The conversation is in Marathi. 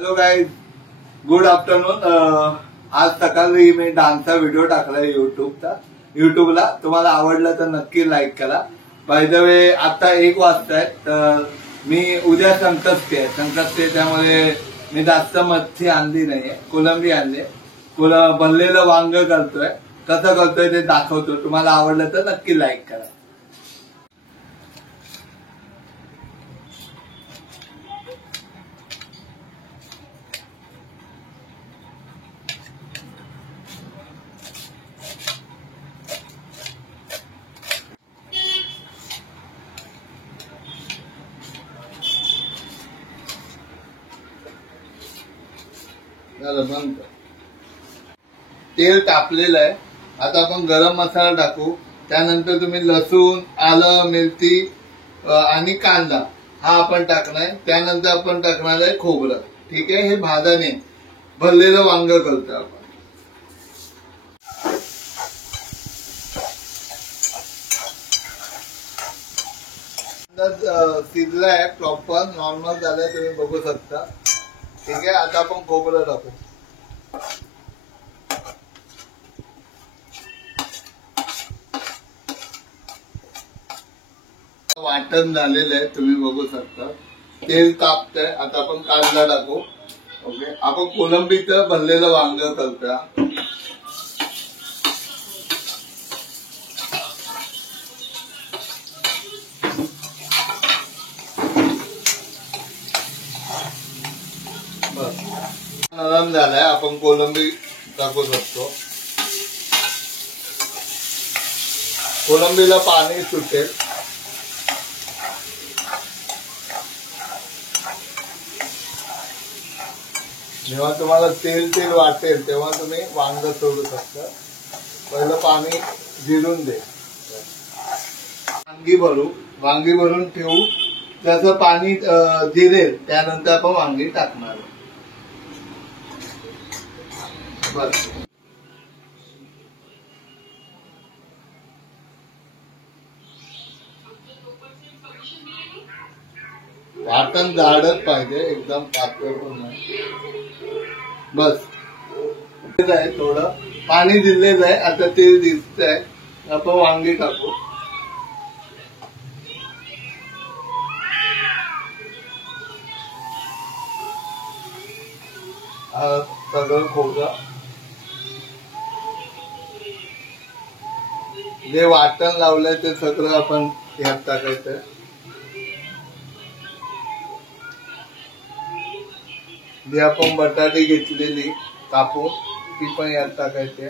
Hello guys, good afternoon. आज सकाळी मी डान्सचा व्हिडिओ टाकलाय युट्यूबला। तुम्हाला आवडला तर नक्की लाईक करा। बाय द वे आता 1 वाजताय, तर मी उद्या संकष्टी आहे, त्यामुळे मी जास्त मच्छी आणली नाहीये, कोलंबी आणली। भरलेलं वांग करतोय, कसं करतोय ते दाखवतो। तुम्हाला आवडलं तर नक्की लाईक करा। तेल तापलेलं आहे, आता आपण गरम मसाला टाकू। त्यानंतर तुम्ही लसूण, आलं, मिरची आणि कांदा हा आपण टाकणार आहे। त्यानंतर आपण टाकणार आहे खोबरं। ठीक आहे, हे भाजाने भरलेलं वांग करतो आपण। शिजलाय, प्रॉपर नॉर्मल झालाय, तुम्ही बघू शकता। ठीक आहे, आता आपण खोबरं टाकू। वाटण झालेलं आहे, तुम्ही बघू शकता। तेल तापतंय, आता आपण कांदा टाकू। ओके, आपण कोलंबीचं भरलेलं वांग करतोय। नरम झालाय, आपण कोलंबी टाकू शकतो। कोलंबीला पाणी सुटेल। जेव्हा तुम्हाला तेल वाटेल तेव्हा तुम्ही वांग सोडू शकता। पहिलं पाणी जिरून दे। वांगी भरून ठेवू, त्याचं पाणी जिरेल त्यानंतर आपण वांगी टाकणार। बस, वाटण जाडच पाहिजे, एकदम पातळ पण नाही। बस, थोडं पाणी दिलेलं आहे, आता तेल दिसतंय, आपण वांगी टाकू। सगळं खोबरं, जे वाटण लावलंय ते सगळं आपण यात टाकायचं। जे आपण बटाटे घेतलेली कापून ती पण यात टाकायची।